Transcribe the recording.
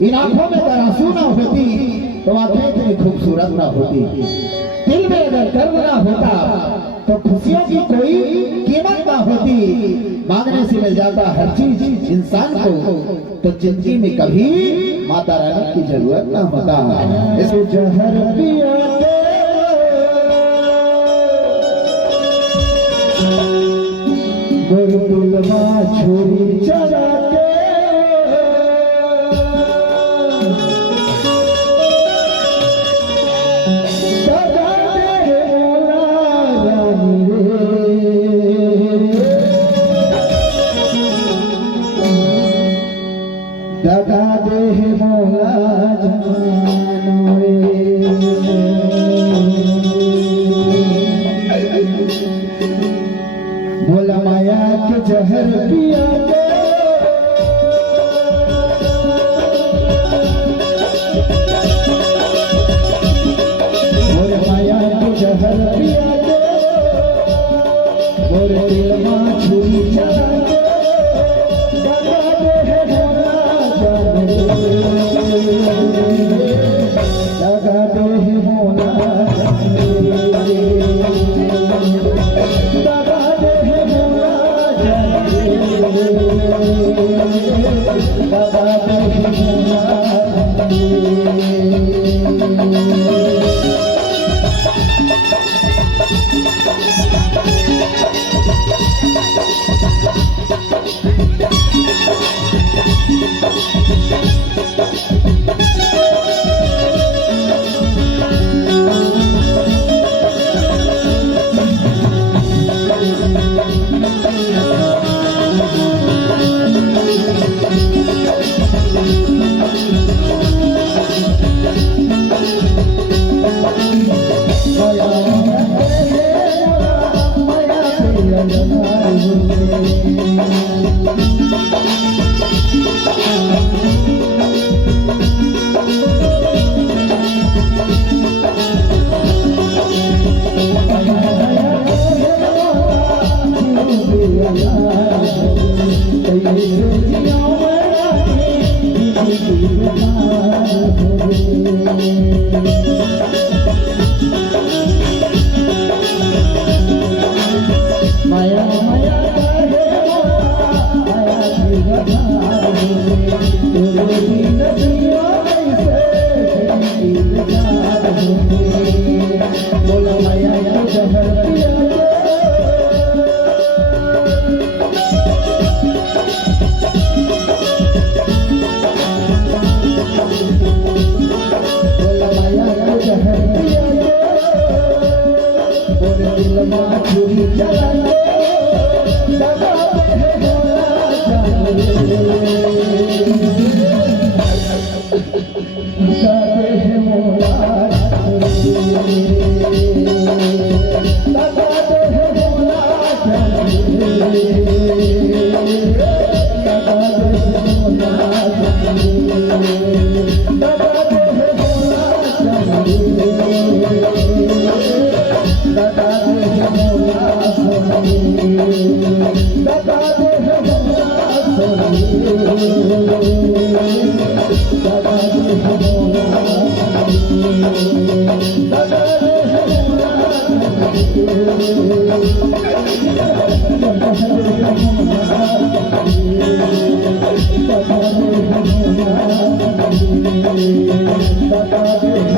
इन आंखों में तरासू ना होती तो आंखें इतनी खूबसूरत ना होती। दिल में अगर गर्व ना होता तो खुशियों की कोई कीमत ना होती। मांगने से मिल जाता हर चीज इंसान को, तो जिंदगी में कभी माता रानी की जरूरत ना होता। इसे जहर पिया गुरुकुलवा छोड़ी चला के दादा देह मौला जानो रे भोला माया के जहर पिया के भोला माया के जहर पिया के मोरे दिल में छुरी चला के दादा देह दादा देह मौला दादा देह मौला दादा देह मौला दादा